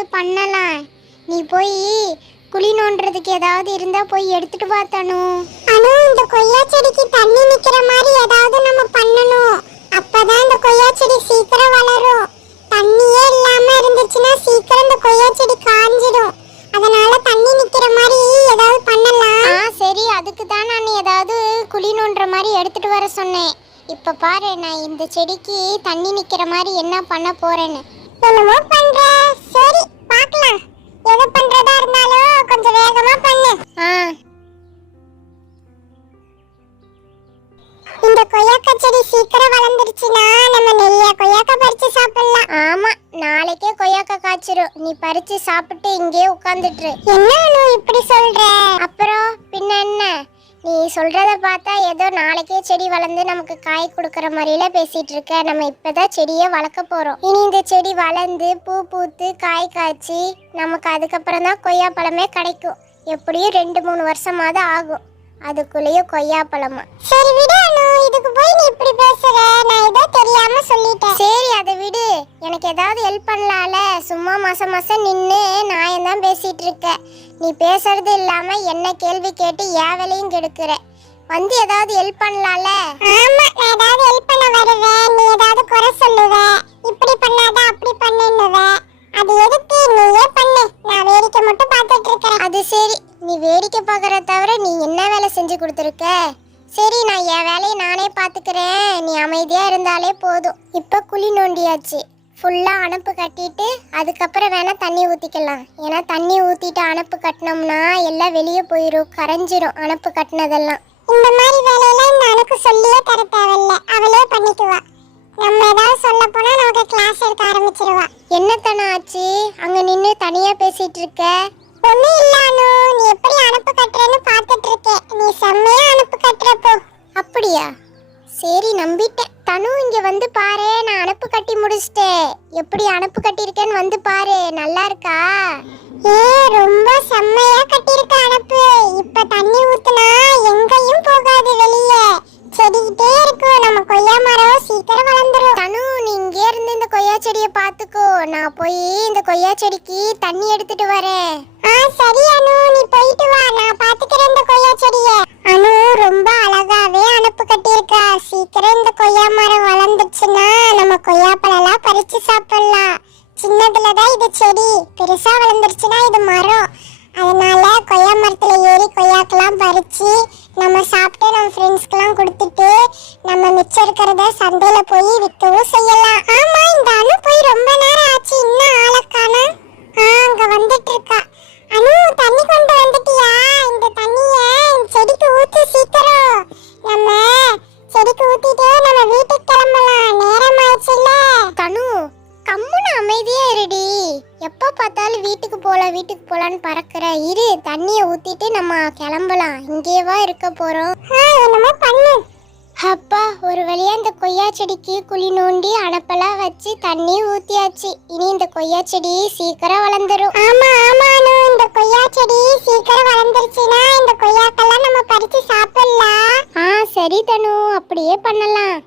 ஏதாவது பண்ணலாம். நீ போய் குழி நோண்டுறதுக்கு ஏதாவது இருந்தா போய் எடுத்துட்டு வா தனு. அனு, இந்த கொய்யா செடிக்கு தண்ணி நிக்கிற மாதிரி ஏதாவது நம்ம பண்ணணும். அப்பதான் இந்த கொய்யா செடி சீக்கிரம் வளரும். தண்ணியே இல்லாம இருந்துச்சுன்னா சீக்கிரம் இந்த கொய்யா செடி காஞ்சிடும். அதனால தண்ணி நிக்கிற மாதிரி ஏதாவது பண்ணலாம். சரி, அதுக்கு தான் நான் ஏதாவது குழி நோண்டுற மாதிரி எடுத்துட்டு வர சொன்னேன். இப்ப பாரு, நான் இந்த செடிக்கு தண்ணி நிக்கிற மாதிரி என்ன பண்ண போறேன்னு. என்னமோ பண்ற. சரி, பார்க்கலாம். எது பண்றதா இருந்தாலும் கொஞ்சம் வேகமா பண்ணு. இந்த கொய்யாக்கா செடி சீக்கிரம் வளர்ந்துருச்சுன்னா நம்ம நிறைய கொய்யாக்கா பறிச்சு சாப்பிடலாம். ஆமா, நாளைக்கே கொய்யாக்கா காய்ச்சிரும். நீ பறிச்சு சாப்பிட்டு இங்கே உட்கார்ந்துட்டு. என்ன இப்படி சொல்ற? அப்புறம் பின்ன என்ன? நீ சொல்றத பார்த்தா ஏதோ நாளைக்கே செடி வளர்ந்து நமக்கு காய் கொடுக்கற மாதிரில பேசிட்டு இருக்க. நம்ம இப்பதான் செடியை வளர்க்க போறோம். இனி இந்த செடி வளர்ந்து பூ பூத்து காய் காய்ச்சி நமக்கு அதுக்கப்புறம் தான் கொய்யா பழமே கிடைக்கும். எப்படியும் 2-3 வருஷமாவது ஆகும். அதுக்குள்ளேயே கொய்யா பழமா. சரி விடு அனு, இதுக்கு போய் நீ இப்படி பேசுற. நான் ஏதோ தெரியாம சொல்லிட்டேன். சரி, அதை விடு. எனக்கு ஏதாவது ஹெல்ப் பண்ணலாம்ல. சும்மா மாசம் நின்று நான் தான் பேசிட்டு இருக்க. நீ பேசுறது இல்லாம என்ன கேள்வி கேட்டு ஏன் வேலையும் கெடுக்கிற. வந்து ஏதாவது ஹெல்ப் பண்ணலாம்ல. ஆமா, நான் ஏதாவது ஹெல்ப் பண்ண வருவேன். நீ ஏதாவது குறை சொல்லுவ. இப்படி பண்ணாத அப்படி பண்ணுவ. அது எதுக்கு? நீயே பண்ணு. நான் வேடிக்கை மட்டும் பார்த்துட்டு இருக்கேன். அது சரி, நீ வேடிக்கை பார்க்கற தவிர நீ என்ன வேலை செஞ்சு கொடுத்துருக்க? சரி, நான் என் வேலையை நானே பார்த்துக்கிறேன். நீ அமைதியா இருந்தாலே போதும். இப்ப குழி நோண்டியாச்சு. ஃபுல்லா அணப்பு கட்டிட்டு அதுக்கப்புறம் வேணா தண்ணி ஊத்திக்கலாம். ஏன்னா தண்ணி ஊத்திட்டு அணப்பு கட்டினோம்னா எல்லாம் வெளியே போயிடும், கரைஞ்சிரும் அணப்பு கட்டினதெல்லாம். இந்த மாதிரி வேலையெல்லாம் இந்த அணுக்கு சொல்லியே தர தேவையில்லை. அவளே பண்ணிக்குவா. நம்ம ஏதாவது சொல்ல போனா நமக்கு கிளாஸ் எடுக்க ஆரம்பிச்சிருவா. என்ன தானே ஆச்சு? அங்க நின்று தனியா பேசிட்டு இருக்க. ஒன்னும் இல்ல அனு, நீ எப்படி அனுப்பு கட்டுறேன்னு பார்த்துட்டு இருக்கேன். நீ செம்மையா அனுப்பு கட்டுறப்போ. அப்படியா? சரி, நம்பிட்டேன். தனு, இங்க வந்து பாரு, நான் அனுப்பு கட்டி முடிச்சிட்டேன். எப்படி அனுப்பு கட்டியிருக்கேன்னு வந்து பாரு. நல்லா இருக்கா? ரொம்ப செம்மையா கட்டியிருக்க அனுப்பு. இப்ப தண்ணி ஊத்துனா எங்கேயும் போகாது, வெளியே செடிக்கிட்டே இருக்கும். நம்ம கொய்யா மரம் சீக்கிரம் வளர்ந்துரும். தனு, நீ இங்கே இருந்து இந்த கொய்யா செடியை பார்த்துக்கோ. நான் போய் இந்த கொய்யா செடிக்கு தண்ணி எடுத்துட்டு வரேன். சரி அனு, நீ போயிட்டு வா. நான் பாத்துக்கிறேன் இந்த கொய்யா செடியை. அனு ரொம்ப அழகாவே அனுப்பு கட்டியிருக்கா. சீக்கிரம் இந்த கொய்யா மரம் வளர்ந்துச்சுன்னா நம்ம கொய்யா பழம்லாம் பறிச்சு சாப்பிடலாம். சின்னதுலதான் இது செடி, பெருசா வளர்ந்துருச்சுன்னா இது மரம். அதனால கொய்யா மரத்துல ஏறி கொய்யாக்கெல்லாம் பறிச்சு நம்ம சாப்பிட்டு நம்ம ஃப்ரெண்ட்ஸ்க்கெல்லாம் கொடுத்துட்டு நம்ம மிச்சம் இருக்கிறத சந்தையில போய் விற்கவும் செய்யலாம். ஆமா, இந்த அனு போய் ரொம்ப நேரம் ஆச்சு, இன்னும் ஆளக்கானா. அங்க வந்துட்டு இருக்கா. அனு, தண்ணி கொண்டு வந்துட்டியா? இந்த தண்ணிய செடிக்கு ஊத்து சீக்கிரம். நம்ம செடிக்கு ஊத்திட்டு நம்ம வீட்டுக்கு கிளம்பலாம். நேரம் ஆயிடுச்சுல்ல. தனு, கம்முன்னு அமைதியா இருடி. எப்ப பார்த்தாலும் வீட்டுக்கு போலான்னு பறக்கிற. இரு, தண்ணியை ஊத்திட்டு நம்ம கிளம்பலாம். இங்கேவா இருக்க போறோம்? என்னமோ பண்ணு. அப்பா, ஒரு வழியா இந்த கொய்யா செடிக்கு குழி நோண்டி அணப்பெல்லாம் வச்சு தண்ணி ஊத்தியாச்சு. இனி இந்த கொய்யா செடி சீக்கிரம் வளர்ந்துரும். ஆமா அனு, இந்த கொய்யா செடி சீக்கிரம் வளர்ந்துருச்சுன்னா இந்த கொய்யாக்கெல்லாம் நம்ம பறிச்சு சாப்பிடலாம். சரி தனு, அப்படியே பண்ணலாம்.